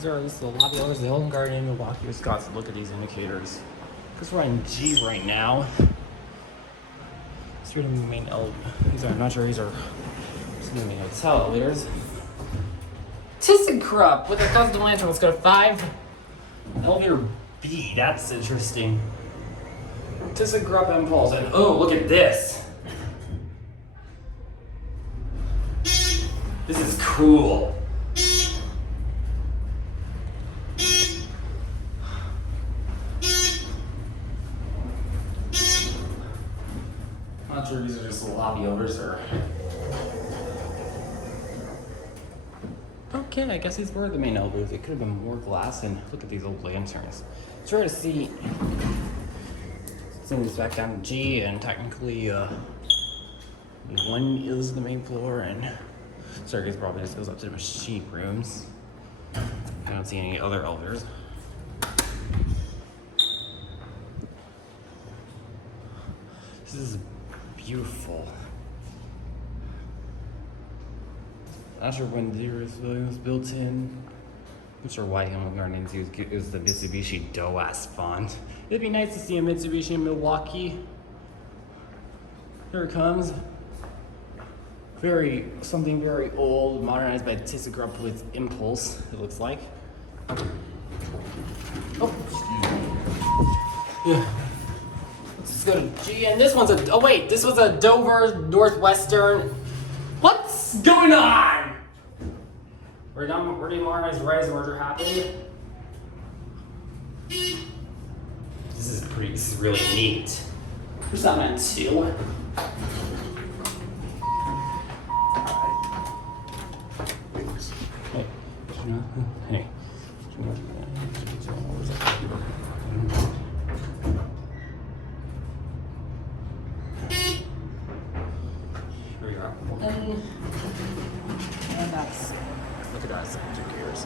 This is the lobby hours of the Hilton Garden in Milwaukee, Wisconsin. Look at these indicators. Because we're on G right now. These are the main I'm not sure these are the main hotel elevators. ThyssenKrupp with a custom lantern. Let's go to 5. Elevator B. That's interesting. ThyssenKrupp Impulse. And oh, look at this. This is cool. I'm not sure if these are just lobby overs or. Okay, I guess these were the main elevators. It could have been more glass, and look at these old lanterns. Try to see. Send this back down to G, and technically, 1 is the main floor, and staircase probably just goes up to the machine rooms. I don't see any other elevators. This is beautiful. Not sure when it was built in. I'm sure why Hilton Gardens used the Mitsubishi DOAS font. It'd be nice to see a Mitsubishi in Milwaukee. Here it comes. Something very old, modernized by ThyssenKrupp with Impulse, it looks like. Oh, excuse me. Yeah. Let's go to G, and this one's this was a Dover Northwestern. What's going on? Where did modernized rise merger happen? This is really neat. Where's that meant to? Hey. Here we are. And that's. Look at that. 2 gears.